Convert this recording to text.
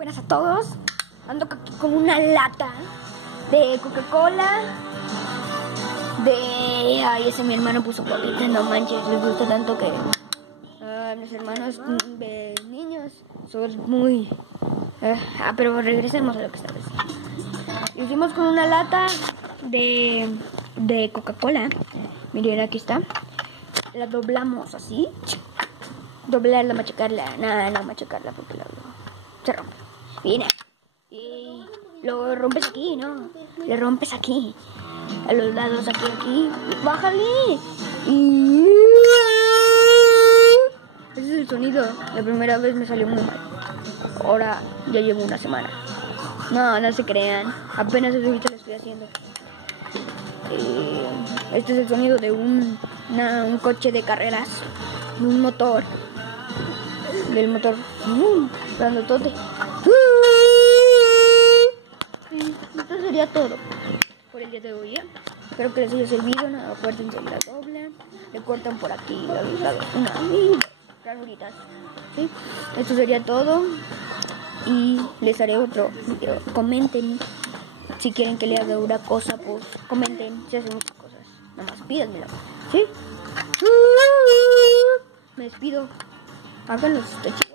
Buenas a todos. Ando aquí con una lata de Coca-Cola. Ay, ese mi hermano puso papita, no manches, les gusta tanto que mis hermanos de niños son muy... pero regresemos a lo que estaba diciendo. Lo hicimos con una lata de Coca-Cola. Miren, aquí está. La doblamos así. Doblarla, machacarla. No machacarla porque se rompe. Viene. Y lo rompes aquí, ¿no? Le rompes aquí. A los lados, aquí. ¡Bájale! Y... ese es el sonido. La primera vez me salió muy mal. Ahora ya llevo una semana. No se crean. Apenas ahorita lo estoy haciendo. Este es el sonido de un coche de carreras. Un motor. Del motor. Grandotote. Esto sería todo por el día de hoy. Espero que les haya servido. No acuérdense de la doble. Le cortan por aquí una ranuritas. ¿Sí? Esto sería todo. Y les haré otro video. Comenten si quieren que le haga una cosa, pues comenten. Si hacen muchas cosas, nada más pídanmelo. ¿Sí? Me despido. Háganlo, está chido.